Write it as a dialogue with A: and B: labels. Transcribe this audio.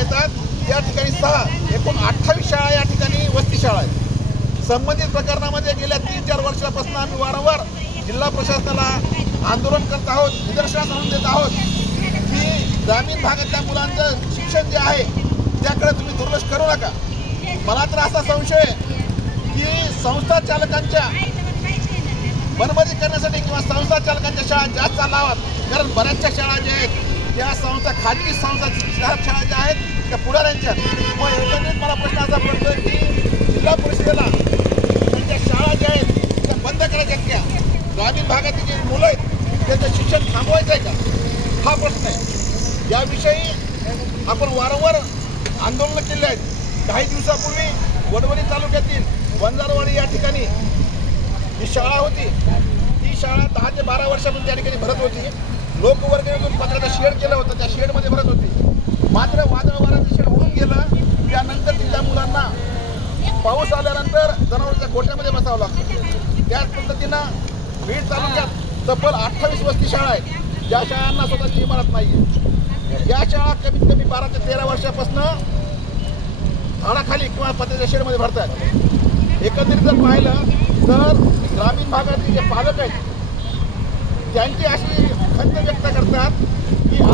A: येतात. या ठिकाणी सहा एकूण अठ्ठावीस शाळा या ठिकाणी वस्ती शाळा आहेत. संबंधित प्रकरणामध्ये गेल्या तीन चार वर्षापासून आम्ही वारंवार जिल्हा प्रशासनाला आंदोलन करत आहोत निदर्शनास आणून देत आहोत की ग्रामीण भागातल्या मुलांचं शिक्षण जे आहे त्याकडे तुम्ही दुर्लक्ष करू नका. मला तर असा संशय आहे की संस्था चालकांच्या मनमती करण्यासाठी किंवा संस्था चालकांच्या शाळा जास्त लावात कारण बऱ्याचशा शाळा ज्या आहेत त्या संस्था खाजगी संस्था शहर शाळा ज्या आहेत त्या पुढाऱ्यांच्या. मग एकंदरीत मला प्रश्न असा पडतोय की जिल्हा परिषदेला त्यांच्या शाळा ज्या आहेत त्या बंद करायच्या आहेत ग्रामीण भागातील जे मुलं आहेत त्यांचं शिक्षण थांबवायचं आहे का? हा प्रश्न आहे. याविषयी आपण वारंवार आंदोलनं केली आहेत. काही दिवसापूर्वी वडवणी तालुक्यातील वंजारवाडी या ठिकाणी जी शाळा होती ती शाळा दहा ते बारा वर्षापासून त्या ठिकाणी भरत होती. लोकवर्गणीतून पत्राचं शेड केलं होतं. त्या शेडमध्ये भरत होती. मात्र वादळ वाऱ्याचं शेड होऊन गेलं. त्यानंतर तिच्या मुलांना पाऊस आल्यानंतर जनावरांच्या गोठ्यामध्ये बसावं लागतं. त्याच पद्धतीनं बीड तालुक्यात तब्बल अठ्ठावीस वस्ती शाळा आहेत. ज्या शाळांना स्वतःची इमारत नाही आहे या शाळा कमीत कमी बारा ते तेरा वर्षापासून झाडाखाली किंवा पत्र्याच्या शेडमध्ये भरतात एकंदरीत जर पाहिलं तर ग्रामीण भागातील जे पालक आहेत त्यांची अशी खंत व्यक्त करतात की आमच्या मुलांना शिक्षणाचा अधिकार नाही आहे का